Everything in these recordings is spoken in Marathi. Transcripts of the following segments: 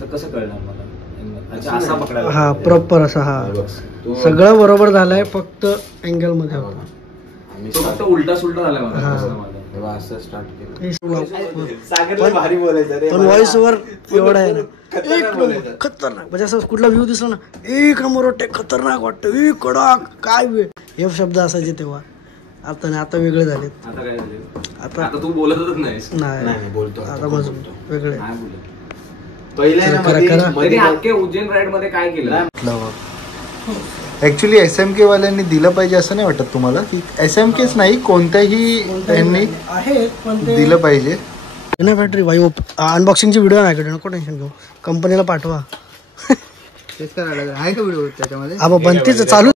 कसं कळणार मला? अच्छा असा पकडायला. हा प्रॉपर असा. हा सगळं बरोबर झालंय, फक्त अँगल मध्ये होता. फक्त उलटा सुलटा झालाय मला. तेव्हा असं स्टार्ट केलं. भारी बोलायचं पण व्हॉइस ओव्हर एवढा आहे ना, एक खतरनाक. म्हणजे असं कुठला व्ह्यू दिसला ना, एक नंबर वाटते, खतरनाक वाटतं, एक कडक काय हे शब्द असायचे तेव्हा. आता नाही, आता वेगळे झालेत. आता काय झाले? आता तू बोलतच नाहीस. नाही बोलतो आता माझं वेगळे. पहिल्या उज्जैन राईड मध्ये काय केलं? ऍक्च्युली SMK वाल्यांनी दिलं पाहिजे असं नाही वाटत तुम्हाला? की SMKच नाही, कोणत्याही यांनी दिलं पाहिजे. बॅटरी भाई अनबॉक्सिंगची व्हिडिओ माझ्याकडे, नको टेन्शन घेऊ, कंपनीला पाठवा. आहे का व्हिडिओ त्याच्यामध्ये? हा बनतीच चालू.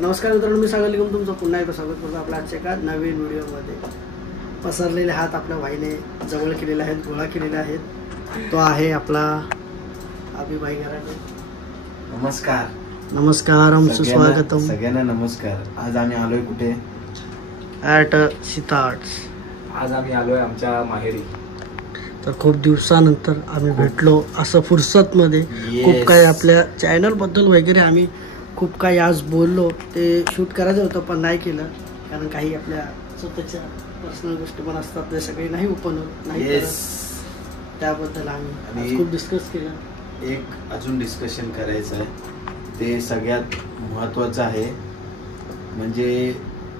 नमस्कार मित्रांनो, मी सागर निगम तुमचं पुन्हा एकदा स्वागत करतो आपल्या आजच्या एका नवीन व्हिडिओमध्ये. पसरलेले हात आपल्या भाईने जवळ केलेले आहेत, गोळा केलेले आहेत. तो आहे आपला अभिभाई घराणे. नमस्कार. नमस्कार, आमचं स्वागतम. सगळ्यांना नमस्कार. आज आम्ही आलोय कुठे? At Sita arts. आज आम्ही आलोय आमच्या माहेरी. तर खूप दिवसानंतर आम्ही भेटलो असं फुर्सत मध्ये. खूप काही आपल्या चॅनल बद्दल वगैरे आम्ही खूप काही आज बोललो. ते शूट करायचं होतं पण नाही केलं, कारण काही आपल्या स्वतःच्या पर्सनल गोष्टी पण असतात, ते सगळे नाही ओपन नाही. त्याबद्दल आम्ही खूप डिस्कस केलं. एक अजून डिस्कशन करायचं आहे, ते सगळ्यात महत्त्वाचं आहे. म्हणजे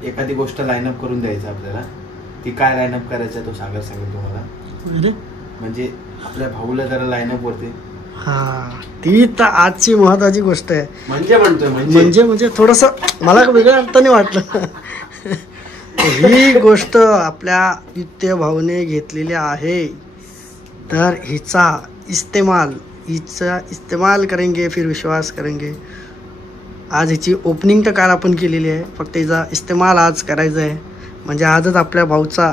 एखादी गोष्ट लाईनअप करून द्यायचं आपल्याला. ती काय लाईनअप करायचं तो सागर सांगेल तुम्हाला. म्हणजे आपल्या भाऊला जरा लाईनअप वरती. हा, ती तर आजची महत्वाची गोष्ट आहे. म्हणजे थोडस मला वेगळ्या अर्थाने वाटलं. ही गोष्ट आपल्या नित्य भाऊने घेतलेली आहे, तर हिचा इस्तेमाल करेंगे फिर विश्वास करेंगे. आज हिची ओपनिंग तर काल आपण केलेली आहे, फक्त हिचा इस्तेमाल आज करायचा आहे. म्हणजे आजच आपल्या भाऊचा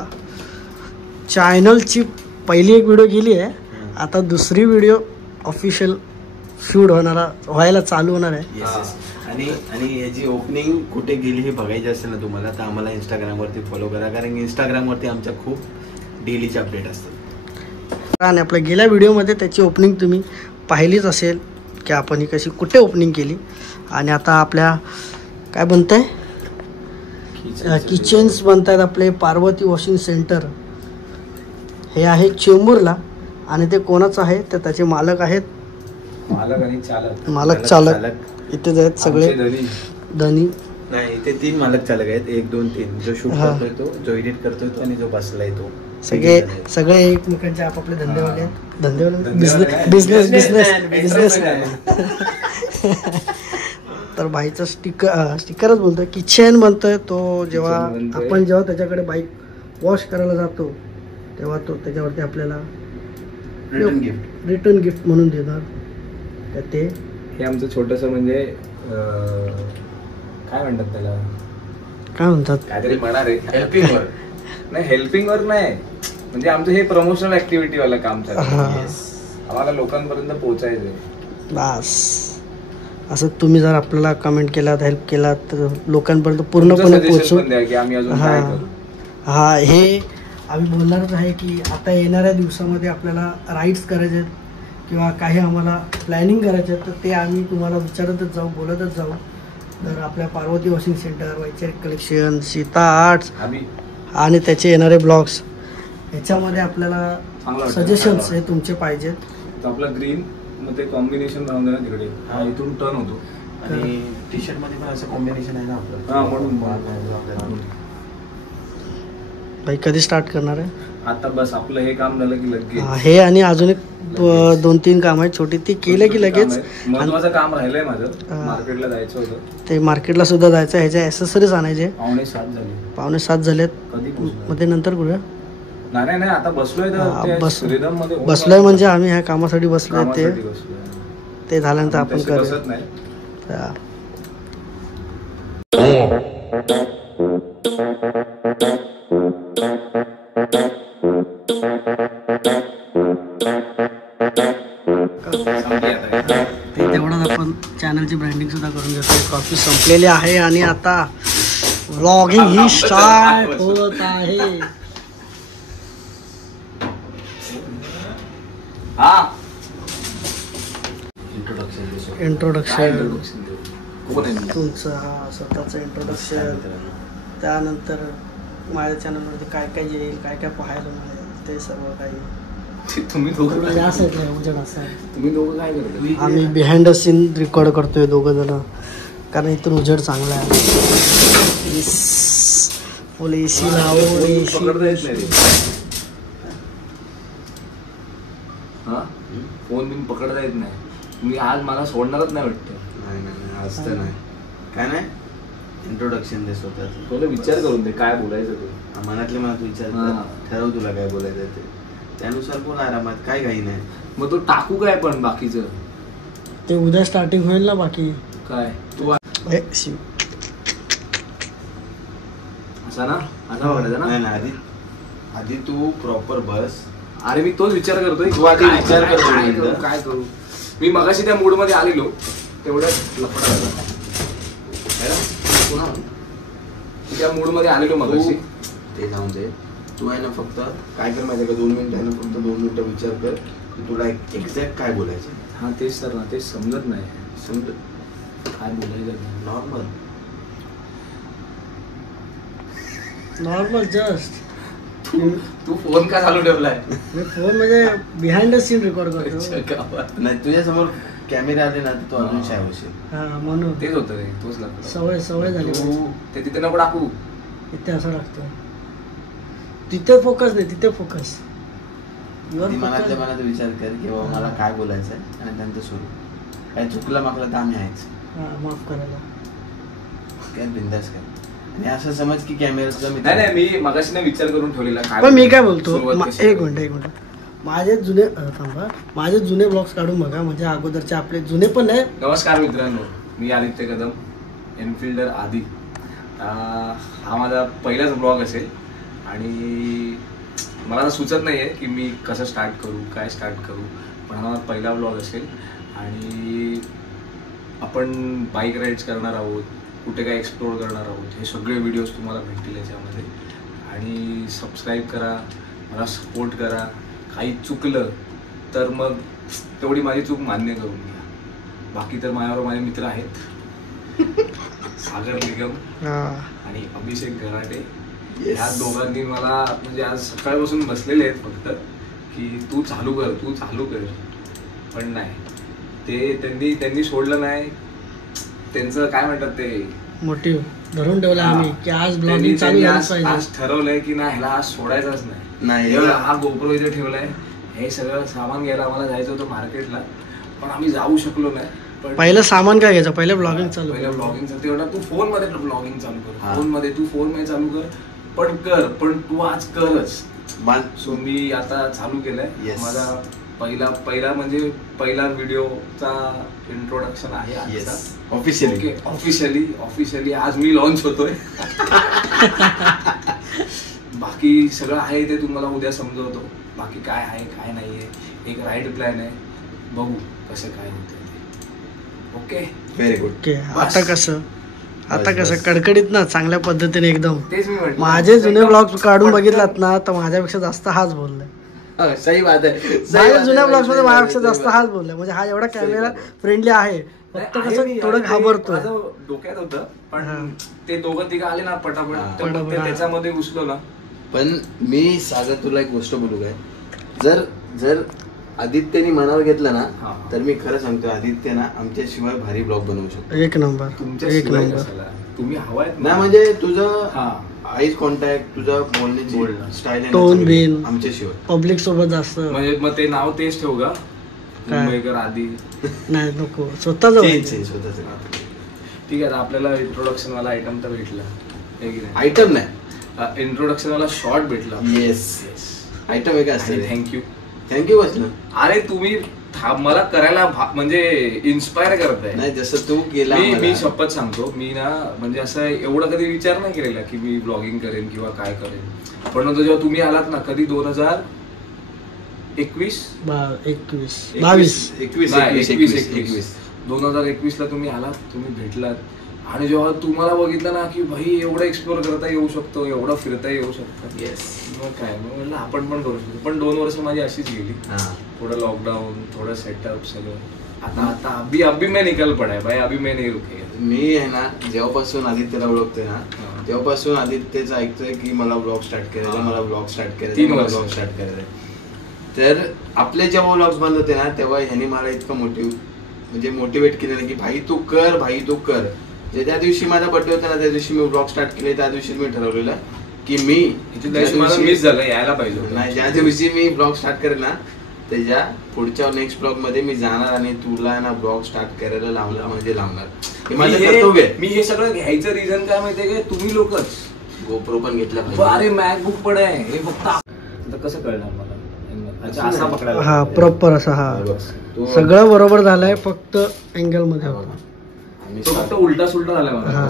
चॅनलची पहिली एक व्हिडिओ गेली आहे, आता दुसरी व्हिडिओ ऑफिशियल शूट व्हायला चालू होणार आहे. आणि याची ओपनिंग कुठे गेली हे बघायची असेल ना तुम्हाला, तर आम्हाला इंस्टाग्रामवरती फॉलो करा, कारण इंस्टाग्रामवरती आमच्या खूप डेलीचे अपडेट असतात. आणि आपल्या गेल्या व्हिडिओमध्ये त्याची ओपनिंग तुम्ही पाहिलीच असेल की आपण ही कशी कुठे ओपनिंग केली. आणि आता आपल्या काय बनत आहे, किचन्स बनत आहेत आपले. पार्वती वॉशिंग सेंटर हे आहे चेंबूरला, आणि ते कोणाचं आहे तर त्याचे मालक आहेत, मालक चालक इथेच आहेत सगळे. धनी नाही, इथे 3 मालक चालक आहेत, 1 2 3. जो शूट करतोय तो, जो एडिट करतोय तो, आणि जो बसलाय तो. सगळे एकमेकांचे आपापले धंदेवाले आहेत. बिझनेस. तर बाईचा स्टिकरच बोलतोय, किचन बनतोय तो. आपण जेव्हा त्याच्याकडे बाईक वॉश करायला जातो तेव्हा तो त्याच्यावरती आपल्याला रिटर्न गिफ्ट म्हणून देणार. तर ते हे आमचं छोटस म्हणजे काय म्हणतात त्याला, काय म्हणतात, काहीतरी म्हणणार आहे. हेल्पिंग वर्क नाही, हेल्पिंग वर्क नाही, म्हणजे आमचं हे प्रमोशनल ऍक्टिव्हिटी वाला काम चालू. आम्हाला लोकांपर्यंत पोहोचायचंय बस. असं तुम्ही जर आपल्याला कमेंट केलात, हेल्प केलात, तर लोकांपर्यंत पूर्णपणे पोहोचू. हा, हे आम्ही बोलणारच आहे की आता येणाऱ्या दिवसामध्ये आपल्याला राईड्स करायचे आहेत किंवा काही आम्हाला प्लॅनिंग करायचे आहेत, तर ते आम्ही तुम्हाला विचारतच जाऊ, बोलतच जाऊ. तर आपल्या पार्वती वॉशिंग सेंटर, वैचारिक कलेक्शन, सीता आर्ट्स आणि त्याचे येणारे ब्लॉग्स, याच्यामध्ये आपल्याला सजेशन्स हे तुमचे पाहिजेत. आपला ग्रीन मग ते कॉम्बिनेशन बनवलं ना तिकडे, इथून टर्न होतो. आणि टी शर्ट मध्ये पण असं कॉम्बिनेशन आहे ना आपलं. म्हणून भाई कधी स्टार्ट करणार आहे? आता बस आपलं हे काम झालं की लगेच हे, आणि अजून एक 2-3 काम आहेत छोटी, ती केलं की लगेच. महत्वाचं काम राहिलंय माझं, मार्केटला जायचं होतं. ते मार्केटला सुद्धा जायचं, ह्याच्या ॲक्सेसरीज आणायचे. 6:45 झालेत. मग ते नंतर करूया. नाही, आता बसलोय बसलोय म्हणजे आम्ही ह्या कामासाठी बसलोय. ते झाल्यानंतर आपण करूया. तेवढंच आपण चॅनलची ब्रँडिंग सुद्धा करून घेतोय. कॉफी संपलेली आहे आणि आता व्लॉगिंग ही स्टार्ट होत आहे. हा इंट्रोडक्शन काय इंट्रोडक्शन introduction देऊ? कोण आहे मी? तुमचं हा स्वतःचं इंट्रोडक्शन, त्यानंतर माझ्या चॅनलवरती काय काय येईल, काय काय पाहायला मिळेल, ते सर्व काही. तुम्ही दोघं थोडं काय या करता? साईडला उजेड असा तुम्ही दोघं काय करता? आम्ही बिहाइंड द सीन रेकॉर्ड करतोय दोघं जण, कारण इथून उजेड चांगला आहे. फुल एसी लावून एसी. पकडता येत नाही रे. हा फोन बिन पकडता येत नाही. तुम्ही आज मला सोडणारच नाही वाटतं. नाही आज तर नाही. काय नाही, इंट्रोडक्शन दे स्वतःच. तुला विचार करून दे काय बोलायचं ते. मनातले मनात विचार हा. कर, ठरव तुला काय बोलायचं ते, त्यानुसार बोल आरामात, काय काही नाही. मग तो टाकू काय पण बाकीचं ते उद्या स्टार्टिंग होईल ना बाकी. काय तू ए, शिव. असा ना असा बघायचा ना. नाही नाही, आधी तू प्रॉपर बस. अरे मी तोच विचार करतोय तू आधी काय- विचार काय- कर काय एकदा. करू, काय करू. मी मगाशी त्या मूड मध्ये आलेलो तेवढ्यात लफडा झाला. है ना? पुन्हा त्या मूड मध्ये आलेलो मगाशी. ते जाऊन दे, तू आहे ना फक्त काय कर माहिती का, 2 मिनिटं आहे ना, फक्त 2 मिनिटं विचार कर की तुला एक्झॅक्ट काय बोलायचं. हा तेच सर ना तेच समजत नाही समज, काय बोलायचं. नॉर्मल. Normal just. तू फोन का चालू ठेवलाय? मी फोन म्हणजे बिहाइंड द सीन रेकॉर्ड करतो. गावात. नाही, तुझ्यासमोर कॅमेरा आले ना तर तू अजून शाय होशील. हा म्हणून तेच होतं रे तोच लागतो. सवय झाली तू पाहिजे. ते तिथे नको टाकू. इथे असं लागतो. तिथे फोकस नाही, तिथे फोकस. ती मनातल्या मनात विचार कर की बाबा मला काय बोलायचं आहे, आणि त्यांचं सुरू काय चुकलं मागलं तर आम्ही आहेच. माफ करायला. काय बिंदास कर, आणि असं समज की कॅमेराचा नाही नाही मी मगाशी ना विचार करून ठेवलेला काय पण मी काय बोलतो, सुरुवात कशी एक करायची. मिनिट माझे जुने थांबा, माझे जुने ब्लॉग्स काढून बघा, म्हणजे अगोदरचे आपले जुने पण आहे. नमस्कार मित्रांनो, मी आदित्य कदम, एनफिल्डर आदी. हा माझा पहिलाच ब्लॉग असेल आणि मला आता सुचत नाही आहे की मी कसं स्टार्ट करू, काय स्टार्ट करू, पण हा पहिला ब्लॉग असेल. आणि आपण बाईक राईड्स करणार आहोत, कुठे काय एक्सप्लोअर करणार आहोत, हे सगळे व्हिडिओज तुम्हाला भेटतील याच्यामध्ये. आणि सबस्क्राईब करा, मला सपोर्ट करा. काही चुकलं तर मग तेवढी माझी चूक मान्य करून घ्या. बाकी तर माझ्यावर माझे मित्र आहेत, सागर निगम आणि अभिषेक गराटे. ह्या दोघांनी मला म्हणजे आज सकाळपासून बसलेले आहेत फक्त की तू चालू कर, पण नाही ते त्यांनी सोडलं नाही. त्यांचं काय म्हणतात ते मोटिव्ह धरून ठेवला आम्ही की आज ब्लॉगिंग त्यांनी चालू झालंच आज पाहिजे. ठरवलंय की नाही ह्याला आज सोडायचंच नाही. नाही. हा गोप्रो इथे ठेवलाय, हे सगळं सामान घ्यायला आम्हाला जायचं होतं मार्केटला, पण आम्ही जाऊ शकलो नाही. पण पहिलं सामान काय घ्यायचं, पहिलं ब्लॉगिंग चालू. पहिलं ब्लॉगिंग तेवढा तू फोन मध्ये ब्लॉगिंग चालू कर, हा. फोन मध्ये चालू कर, पण तू आज करच. सो मी आता चालू केलंय. Yes. माझा पहिला म्हणजे पहिला व्हिडिओचा इंट्रोडक्शन आहे आजचा. ऑफिशियली ऑफिशियली आज मी लॉन्च होतोय. बाकी सगळं आहे ते तुम्हाला उद्या समजवतो. बाकी काय आहे काय नाहीये, एक राईड प्लॅन आहे, बघू कसं काय होतं. Okay very good. ओके. आता कसं कडकडीत ना, चांगल्या पद्धतीने एकदम. तेच मी म्हटलं. माझे जुने ब्लॉग्स काढून बघितलात ना तर माझ्यापेक्षा जास्त हाच बोललाय. सही बात आहे. माझ्या जुन्या ब्लॉग्स मध्ये माझ्यापेक्षा जास्त हाच बोललाय. म्हणजे हा एवढा कॅमेरा फ्रेंडली आहे, फक्त नाही, आहे कसं मी, थोडं आहे, घाबरतोय. माझं डोक्यात होतं, हा. पण ते दोघं तिघं आले ना पटापट, हा. तर मग ते त्याच्यामध्ये घुसलो ना. पण मी सागर तुला एक गोष्ट बोलू काय, जर आदित्यने मनावर घेतलं ना हा. तर मी खरं सांगतो, आदित्य ना आमच्याशिवाय भारी ब्लॉग बनवू शकतो. एक नंबर. तुमच्या एक शिवाय नंबर. कशाला? तुम्ही हवायत नाही म्हणजे तुझं हा आईज कॉन्टॅक्ट, तुझं बोलण्याची बोलणं. स्टाईल, Tone बिन. आमच्याशिवाय. पब्लिक सोबत जास्त म्हणजे मग ते नाव तेच ठेव का, काय? मुंबईकर आधी. नाही, नको स्वतःच चेंज स्वतःच नाव. ठीक आहे, आता आपल्याला इंट्रोडक्शन वाला आयटम तर भेटला, हे की नाही? आयटम नाही, इंट्रोडक्शन वाला शॉर्ट भेटला. येस. आयटम वेगळा असतं. थँक्यू. थँक्यू बसलं. अरे तुम्ही मला करायला म्हणजे इन्स्पायर करताय. नाही जसं तू केला मी शपथ सांगतो, मी ना म्हणजे असं एवढा कधी विचार नाही केलेला की मी ब्लॉगिंग करेन किंवा काय करेन. पण नंतर जेव्हा तुम्ही आलात ना, कधी 2021 ला तुम्ही आलात, तुम्ही भेटलात, आणि जेव्हा तुम्हाला बघितलं ना की भाई एवढं एक्सप्लोर करता येऊ शकतो, एवढं फिरता येऊ शकतं, येस. मग काय, मग म्हटलं आपण पण करू शकतो. पण 2 वर्ष माझी अशीच गेली. थोड़ा लॉकडाउन, थोड़ा सेटअप सगळं. आता अभी मैं निकल पड़ा है भाई, अभी मैं नहीं रुकेगा. मी आहे ना जेव्हापासून आदित्यला ओळखतोय ना तेव्हापासून आदित्यच ऐकतोय की मला ब्लॉग स्टार्ट करायचा, मला ब्लॉग स्टार्ट करायचा, 3 मला वर्ष. ब्लॉग स्टार्ट करायचा. तर आपले जेव्हा ब्लॉग्स बंद होते ना तेव्हा ह्यानी मला इतकं मोटिवेट केलेलं की भाई तू कर. त्या दिवशी माझा बर्थडे होता ना त्या दिवशी मी ब्लॉग स्टार्ट केले. त्या दिवशी मी ठरवलेलं की मला मिस झालं, यायला पाहिजे होतं. नाही, ज्या दिवशी मी ब्लॉग स्टार्ट करेल ना त्याच्या पुढच्या नेक्स्ट ब्लॉग मध्ये मी जाणार आणि तुला ना ब्लॉग स्टार्ट करायला लावणार. हे माझं कर्तव्य आहे. मी हे सगळं घ्यायचं रिझन काय माहितीये का, तुम्ही लोकच गोप्रो पण घेतला अरे मॅकबुक पण आहे हे फक्त. आता कसं कळणार मला? अच्छा, असा पकडायला हा प्रॉपर असा. हा सगळं बरोबर झालंय, फक्त अँगल मध्ये होता. तो फक्त उलटा सुलटा झाला हा.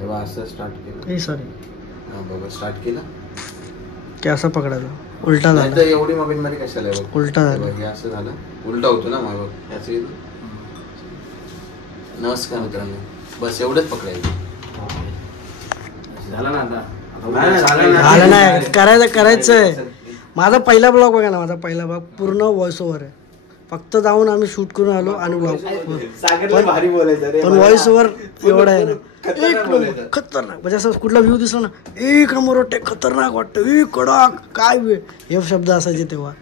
तेव्हा असं स्टार्ट केलं. सॉरी स्टार्ट केलं की असं पकडायला उलटा नाही तर झाला. एवढी मोबाईल मध्ये कशाला आहे बघ. उलटा झाला. हे असं झालं, उलटा होतो ना मग याचं. नमस्कार मित्रांनो, बस एवढंच पकडायचं. झालं ना आता. झालं नाही, करायचंय. माझा पहिला ब्लॉग बघा ना, माझा पहिला ब्लॉग पूर्ण व्हॉइस ओव्हर आहे. फक्त जाऊन आम्ही शूट करून आलो आणि ब्लॉग भारी बोलायचं. पण व्हॉइस ओव्हर एवढा आहे ना, एक खतरनाक. म्हणजे असं कुठला व्ह्यू दिसला ना, एक नंबर वाटते, खतरनाक वाटतं, एक कडक काय हे शब्द असायचे तेव्हा.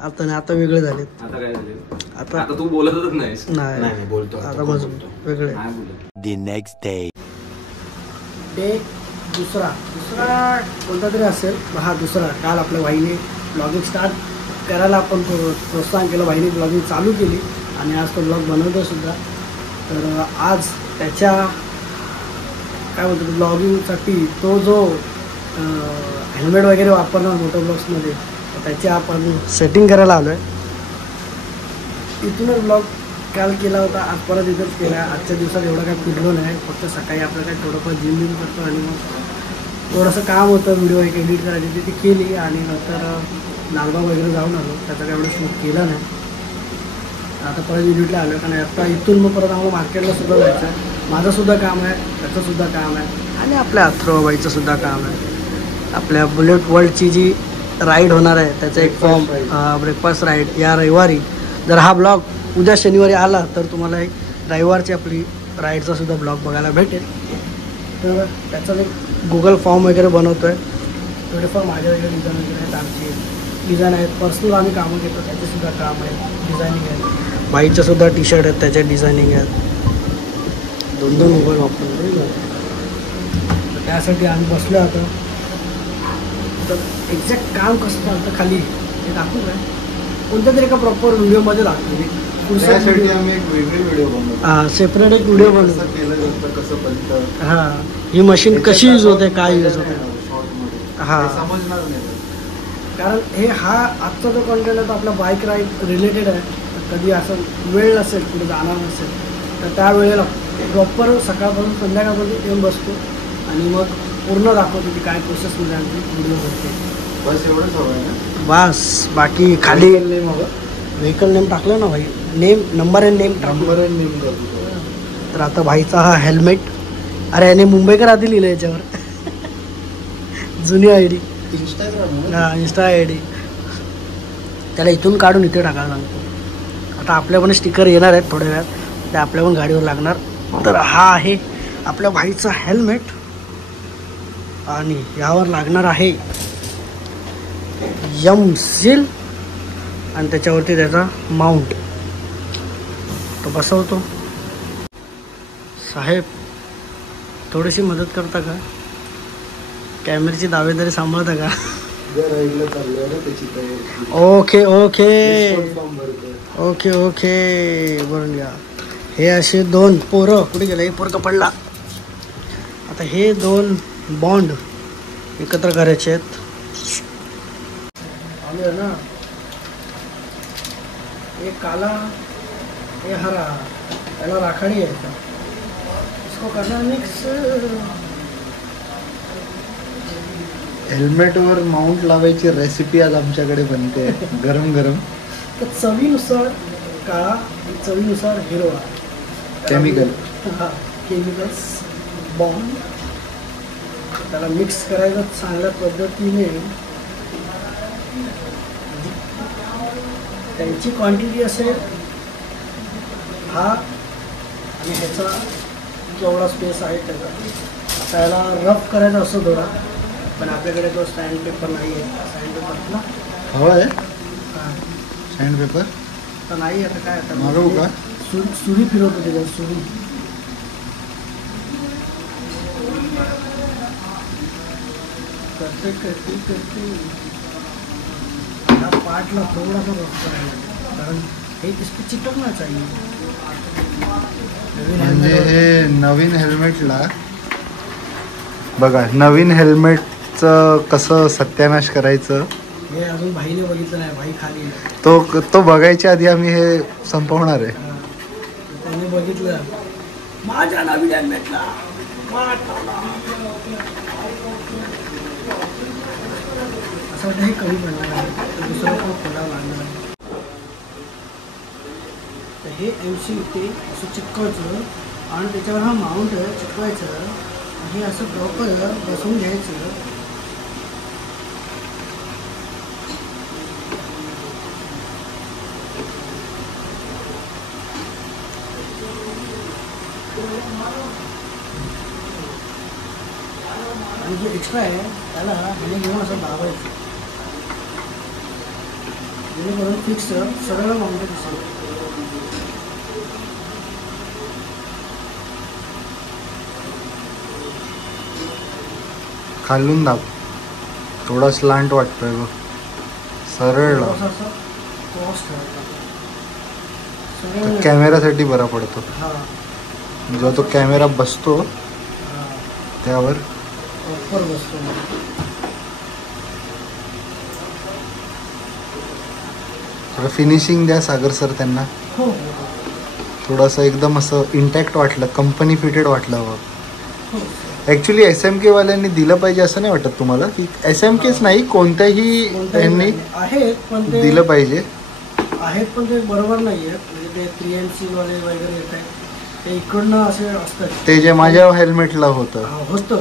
आता नाही, आता वेगळे झालेत. आता काय झाले? आता आता तू बोलतच नाहीस. नाही बोलतो आता मग वेगळे. काय बोलत? The next day. डे दुसरा कोणता तरी असेल. हा दुसरा. काल आपल्या भाईने ब्लॉगिंग स्टार्ट करायला आपण प्रोत्साहन केलं. भाईने ब्लॉगिंग चालू केली आणि आज तो ब्लॉग बनवतो सुद्धा. तर आज त्याच्या काय म्हणतो ब्लॉगिंगसाठी तो जो हेल्मेट वगैरे वापरणार मोटो ब्लॉग्समध्ये, त्याची आपण सेटिंग करायला आलो आहे. इथूनच ब्लॉग काल केला होता, आज परत इथंच केला. आजच्या दिवसात एवढं काय फिरलो नाही, फक्त सकाळी आपलं काय थोडंफार जिम करतो आणि मग थोडंसं काम होतं, व्हिडिओ एक एडिट करायची ती केली आणि नंतर लालबाग वगैरे जाऊन आलो. त्याचं काय एवढं शूट केलं नाही. आता परत एडिटला आलो, कारण आता इथून मग परत आम्हाला मार्केटला सुद्धा जायचं आहे. माझंसुद्धा काम आहे, त्याचंसुद्धा काम आहे आणि आपल्या अथर्वबाईचं सुद्धा काम आहे. आपल्या बुलेट वर्ल्डची जी राईड होणार आहे त्याचा एक फॉर्म, ब्रेकफास्ट राईड या रविवारी. जर हा ब्लॉग उद्या शनिवारी आला तर तुम्हाला एक रविवारची आपली राईडचा सुद्धा ब्लॉग बघायला भेटेल. तर त्याचा एक गुगल फॉर्म वगैरे बनवतो आहे. थोडेफार माझ्या वगैरे डिझाईन वगैरे आहेत, आमची डिझाईन आहेत. पर्सनल आम्ही कामं घेतो, त्याचेसुद्धा काम आहे, डिझायनिंग आहे. बाईकचंसुद्धा टी शर्ट आहेत, त्याच्या डिझायनिंग आहेत. 2 मोबाईल वापरतो. त्यासाठी आम्ही बसलो आता. तर एक्झॅक्ट काम कसं चालतं खाली हे दाखवू काय, कोणत्या तरी एका प्रॉपर व्हिडिओमध्ये दाखवतो. त्यासाठी आम्ही एक वेगळी व्हिडिओ बनवतो. हां, सेपरेट एक व्हिडिओ बनवतो. केलं जातं, कसं बनतं, हां, ही मशीन कशी यूज होते, काय यूज होते. हां, समजणार नाही. कारण हा आजचा जो कंटेंट आहे तो आपला बाईक राईड रिलेटेड आहे. कधी असं वेळ नसेल, कुठे जाणार नसेल तर त्यावेळेला प्रॉपर सकाळपासून संध्याकाळपर्यंत येऊन बसतो आणि मग पूर्ण दाखवतो की काय प्रोसेसमध्ये आमची व्हिडिओ बनते. बस एवढंच हवं आहे ना. बस बाकी खाली व्हेकल नेम टाकलं ना भाई, नंबर अँड नेम टाकलं. तर आता भाईचा हा हेल्मेट, अरे याने मुंबईकर आधी लिहिलं याच्यावर. जुनी आय डी, हां इंस्टा आय डी. त्याला इथून काढून इथे टाकायला सांगतो. आता आपल्या पण स्टिकर येणार आहेत थोड्या वेळात, ते आपल्या पण गाडीवर लागणार. तर हा आहे आपल्या भाईचा हेल्मेट आणि यावर लागणार आहे सील आणि त्याच्यावरती त्याचा माउंट तो बसवतो. साहेब थोडीशी मदत करता का, कॅमेऱ्याची दावेदारी सांभाळता का. ओके बरोबर घ्या. हे असे 2 पोरं कुठे गेलं, हे पोरं पडला. आता हे 2 बॉन्ड एकत्र करायचे आहेत. ना एक काला ये हरा, त्याला राखाडी आहे, इसको करना मिक्स. हेल्मेटवर माउंट लावायची रेसिपी आज आमच्याकडे बनते गरम गरम. तर चवीनुसार काळा, चवीनुसार हिरवा केमिकल, हा केमिकल्स बॉन्ड त्याला मिक्स करायचं चांगल्या पद्धतीने. त्यांची क्वांटिटी असेल हा आणि ह्याचा जेवढा स्पेस आहे त्याचा. आता याला रफ करायचा असतो थोडा, पण आपल्याकडे तो स्टँड पेपर नाही आहे. स्टँड पेपरला हवा आहे हां सँड पेपर तर नाही. आता काय आता मागवू का? सुरी फिरवतो त्याच्यावर सुरी. करते ह्या पार्टला थोडासा रफ करायला लागेल, कारण हे इसको चिटकना चाहिए. नवीन म्हणजे helmet हे नवीन हेल्मेटला बघा, नवीन हेल्मेटचं कसं सत्यानाश करायचं हे अजून भाईने बघितलं नाही. भाई खाली आहे. तो बघायच्या आधी आम्ही हे संपवणार आहे. हां. त्याने बघितलं माझ्या नवीन हेल्मेटला असं वाटतं हे कमी पडणार आहे, तर दुसरं पण खोलावं लागणार आहे. तर हे MC ते असं चिटकवायचं आणि त्याच्यावर हा माउंट चिटकवायचं आणि हे असं प्रॉपर बसवून घ्यायचं. आणि जो एक्स्ट्रा आहे त्याला ह्याने घेऊन असं दाबायचं, जेणेकरून फिक्स सरळ माउंट दिसेल. खालून दाब, थोडा स्लांट वाटतोय बघ, सरळ लाव. थोडासा असं क्रॉस ठेवायचा तर सरळ. कॅमेरासाठी बरा पडतो. हां जो तो कॅमेरा बसतो हां त्यावर. प्रॉपर बसतो. थोडं फिनिशिंग द्या सागर सर त्यांना. हो हो थोडंसं एकदम असं इंटॅक्ट वाटलं, कंपनी फिटेड वाटलं बघ. हो. ॲक्च्युली SMK वाल्यांनी दिलं पाहिजे असं नाही वाटत तुम्हाला? की SMKच नाही, कोणत्याही यांनी आहेत पण ते दिलं पाहिजे. आहेत पण ते बरोबर नाही आहेत. म्हणजे ते 3MC वाले वगैरे येत आहेत ते इकडनं असे असतात. ते जे माझ्या हेल्मेटला होतं होतं,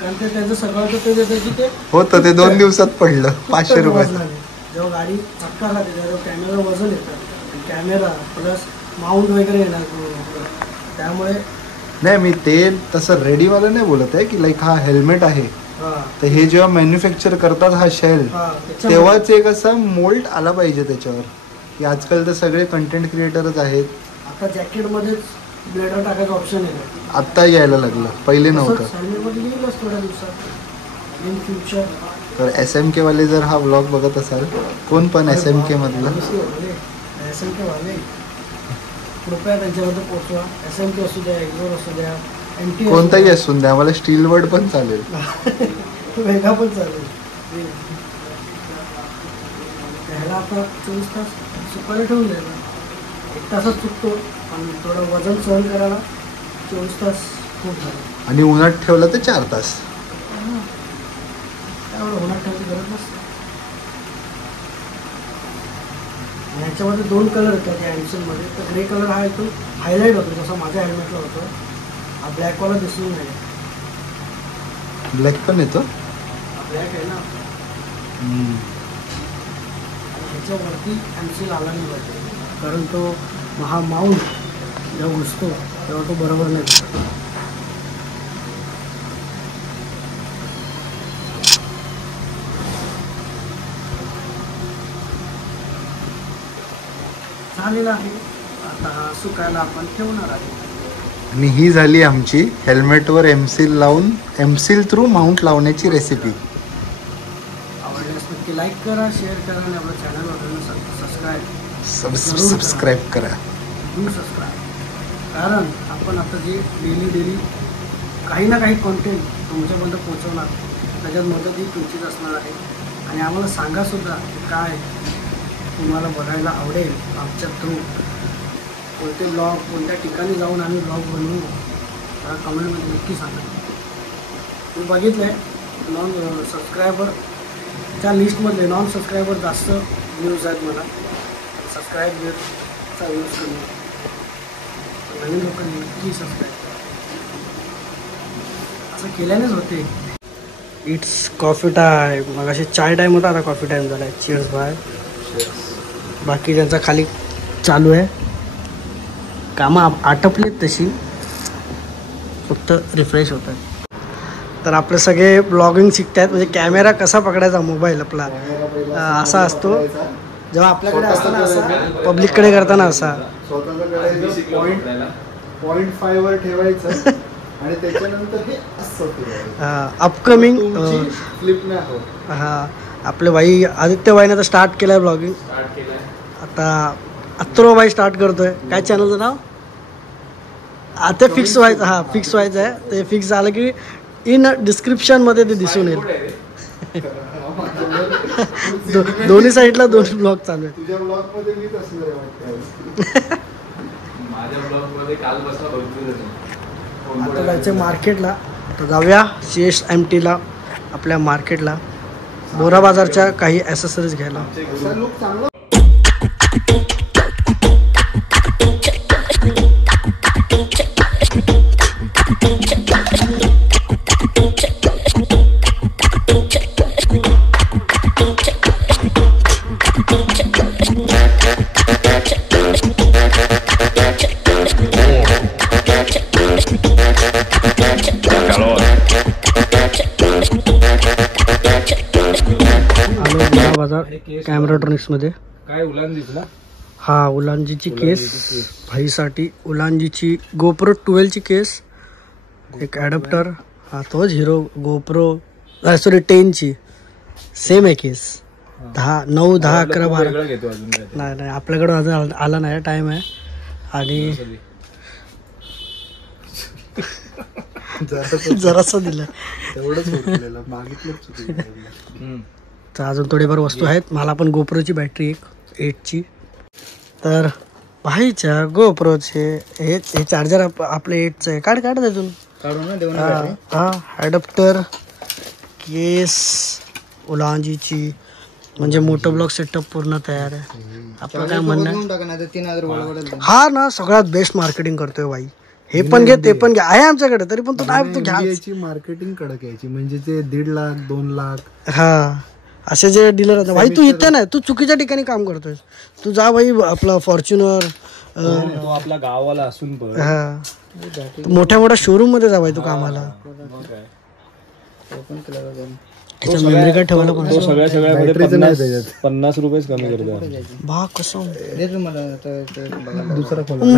कारण ते त्यांचं सगळं ते देतं की ते होतं ते 2 दिवसात पडलं 500 रुपये. जेव्हा गाडी चक्का खाते तेव्हा कॅमेरा वजन येतं, कॅमेरा प्लस माउंट वगैरे येणार त्यामुळे. नाही, मी ते तसं रेडीवाला नाही बोलत आहे की लाईक हा हेल्मेट आहे. हां तर हे जेव्हा मॅन्युफॅक्चर करतात हा शेल, हां त्याच्यामुळे तेव्हाच एक असा मोल्ड आला पाहिजे त्याच्यावर. की आजकाल तर सगळे कंटेंट क्रिएटरच आहेत. आता जॅकेटमध्येच ब्लेडर टाकायचं ऑप्शन आहे. आत्ता यायला लागलं, पहिले नव्हतं. हेल्मेटमध्ये येईलच थोड्या दिवसात इन फ्युचर. तर SMK वाले जर हा व्लॉग बघत असाल, कोण पण SMK मधलं, SMK वाले कृपया त्यांच्याबद्दल पोचवा. SMK असू द्या, एक्झोर असू द्या, MT कोणताही असून द्या, आम्हाला स्टील वर्ड पण चालेल. वेगळा पण चालेल. ह्याला आता 24 तास सुकायला ठेवून द्यायला. 1 तासात चुकतो पण थोडं वजन सहन करायला 24 तास खूप झालं. आणि उन्हात ठेवलं तर 4 तास. त्यामुळे उन्हात ठेवायची गरज नसते. ह्याच्यामध्ये 2 कलर येतात या एम्सिलमध्ये. तर ग्रे कलर हा एकदम हायलाईट होतो, जसं माझ्या हेल्मेटला होतं. हा ब्लॅकवाला दिसून नाही. ब्लॅक पण येतो. हा ब्लॅक आहे ना. ह्याच्यावरती एम्सिल आला नाही पाहिजे, कारण तो हा माउंट जेव्हा घुसतो तेव्हा तो बरोबर नाही दिसत. झालेला आहे. आता हा सुकायला आपण ठेवणार आहे. आणि ही झाली आमची हेल्मेटवर एमसील लावून एमसील थ्रू माउंट लावण्याची रेसिपी. आवडल्यास नक्की लाईक करा, शेअर करा आणि आपल्या चॅनलवर सबस्क्राईब करा. सबस्क्राईब. कारण आपण आता जे डेली काही ना काही कॉन्टेंट तुमच्यापर्यंत पोहोचवणार, त्याच्यात मदत ही तुमचीच असणार आहे. आणि आम्हाला सांगासुद्धा की काय तुम्हाला बघायला आवडेल आमच्या थ्रू. कोणते ब्लॉग, कोणत्या ठिकाणी जाऊन आम्ही ब्लॉग बनवू, मला कमेंटमध्ये नक्की सांगा. मी बघितलं आहे नॉन सबस्क्रायबरच्या लिस्टमधले नॉन सबस्क्रायबर जास्त व्ह्यूज आहेत. मला सबस्क्राईबचा यूज करून नवीन लोकांनी नक्की सबस्क्राईब करा. असं केल्यानेच होते. It's coffee time. मग अशी चाय टाईम होता, आता कॉफी टाईम झाला आहे. Cheers bye. बाकी त्यांचा खाली चालू आहे, कामं आटपलीत तशी, फक्त रिफ्रेश होत आहेत. तर आपले सगळे ब्लॉगिंग शिकत आहेत. म्हणजे कॅमेरा कसा पकडायचा मोबाईल आपला असा असतो, जेव्हा आपल्याकडे असताना असा, पब्लिककडे करताना असा. स्वतःकडे 0.5 वर ठेवायचं आणि त्याच्यानंतर हे असं अपकमिंग फ्लिप नाही होत. हां, आपले भाई आदित्य भाईने आता स्टार्ट केलं आहे ब्लॉगिंग. आता अथर्व भाई स्टार्ट करतोय. काय चॅनलचं नाव? आता फिक्स व्हायचं. हां, फिक्स व्हायचं आहे. ते फिक्स झालं की इन डिस्क्रिप्शनमध्ये ते दिसून येईल. दोन्ही साईडला 2 ब्लॉग चालू आहेत. तुझ्या ब्लॉग मध्ये मीच असणार आहे वाटतं. माझ्या ब्लॉग मध्ये काल बसला भरपूर. आता जायचं मार्केटला. आता जाऊया CSMTला, आपल्या मार्केटला, बोरा बाजारच्या काही ॲसेसरीज घ्यायला. लुक चांगला. कॅमेराट्रॉनिक्समध्ये काय उलांदीच ना? हा, उलांजीची केस भाईसाठी. उलांजीची GoPro 12ची केस, एक ॲडॅप्टर. हा तोच हिरो GoPro 10ची सेम आहे केस. 10, 9, 10, 11, 12 नाही आपल्याकडं अजून आला नाही, टाईम आहे. आणि जरासं दिलं तेवढंच मागितलं. तर अजून थोडेफार वस्तू आहेत. मला पण GoProची बॅटरी एक 8ची. तर भाईच्या GoProचे हे चार्जर आपले 8चं आहे. काढ त्यातून. हा, ॲडॅप्टर, केस उलांजीची, म्हणजे मोटो ब्लॉक सेटअप पूर्ण तयार आहे. आपलं काय म्हणणं आहे? हा ना, सगळ्यात बेस्ट मार्केटिंग करतोय भाई. हे पण घे, ते पण घे, आहे आमच्याकडे. तरी पण तू काय तू घ्या. मार्केटिंग कडक यायची, म्हणजे ते 1.5 लाख 2 लाख. हा, असे जे डीलर आहेत भाई. तू इथे नाही, तू चुकीच्या ठिकाणी काम करतोय. तू जा भाई आपला फॉर्च्युनर, आपला गावाला असून पण हा, मोठ्या मोठ्या शोरूम मध्ये जा भाई तू कामाला. मेमरी कार्ड ठेवायला पण सगळ्यामध्ये 50 रुपयेच कमी करतो. बा कसं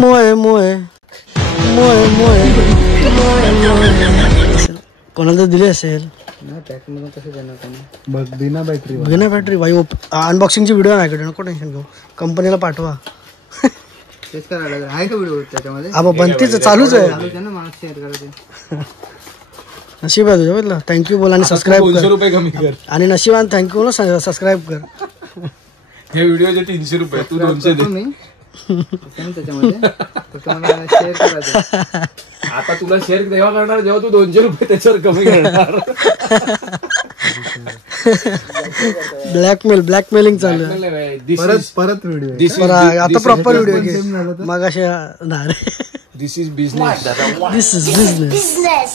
मोय मोय मोय मोय कोणाला दिले असेल बिना बॅटरी. बिना बॅटरी भाई. अनबॉक्सिंगची व्हिडिओ माझ्याकडे, नको टेन्शन घेऊ. कंपनीला पाठवा. हा, बनतीच चालूच आहे. नशीब आहे तुझं, बघितलं. थँक्यू बोल आणि सबस्क्राईब कर. 200 रुपये कमी कर. आणि नशिबान थँक्यू बोल, सबस्क्राईब कर. हे व्हिडिओचे 300 रुपये, तू 200 दे. आता तुला शेअर तेव्हा करणार जेव्हा तू 200 रुपये त्याच्यावर कमी करणार. ब्लॅकमेलिंग चालू आहे. परत व्हिडिओ. आता प्रॉपर व्हिडिओ घे. मग अशा नाही, this is business. This is business.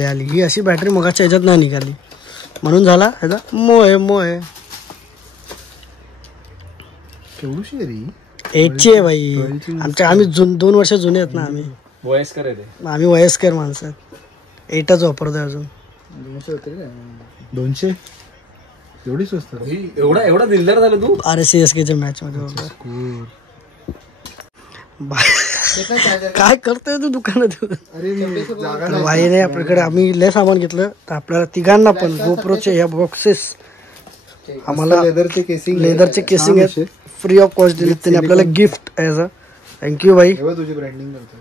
आली ही अशी बॅटरी मगाच्या ह्याच्यात नाही निघाली, म्हणून झाला ह्याचा मोय मोय. केवढी रे? 8ची आहे भाई. आम्ही 2 वर्ष जुने आहेत ना. आम्ही वयस्कर आहे. आम्ही वयस्कर माणसं आहेत. 8च वापरतोय अजून. 200 एवढी स्वस्त? एवढा दिलदार झालं तू. CSKच्या मॅच मध्ये काय करतोय तू दुकानात? भाई नाही आपल्याकडे. आम्ही लय सामान घेतलं, तर आपल्याला तिघांना पण GoProचे ह्या बॉक्सेस आम्हाला लेदरचे केसिंग आहेत, फ्री ऑफ कॉस्ट दिले त्यांनी आपल्याला गिफ्ट ॲज अ. थँक्यू भाई. तुझी ब्रँडिंग करतो.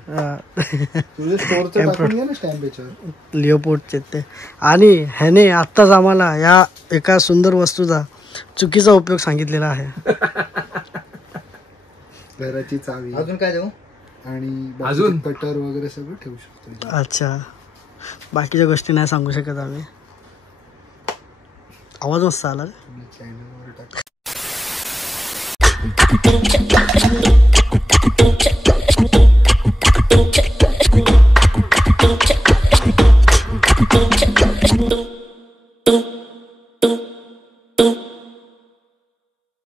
लिओपोर्टचे ते. आणि ह्याने आत्ताच आम्हाला या एका सुंदर वस्तूचा चुकीचा उपयोग सांगितलेला आहे. घराची चावी. अजून काय देऊ? आणि अजून कटर वगैरे सगळं ठेवू शकतो. अच्छा, बाकीच्या गोष्टी नाही सांगू शकत आम्ही. आवाज मस्त आला. चॅनलवर टाक.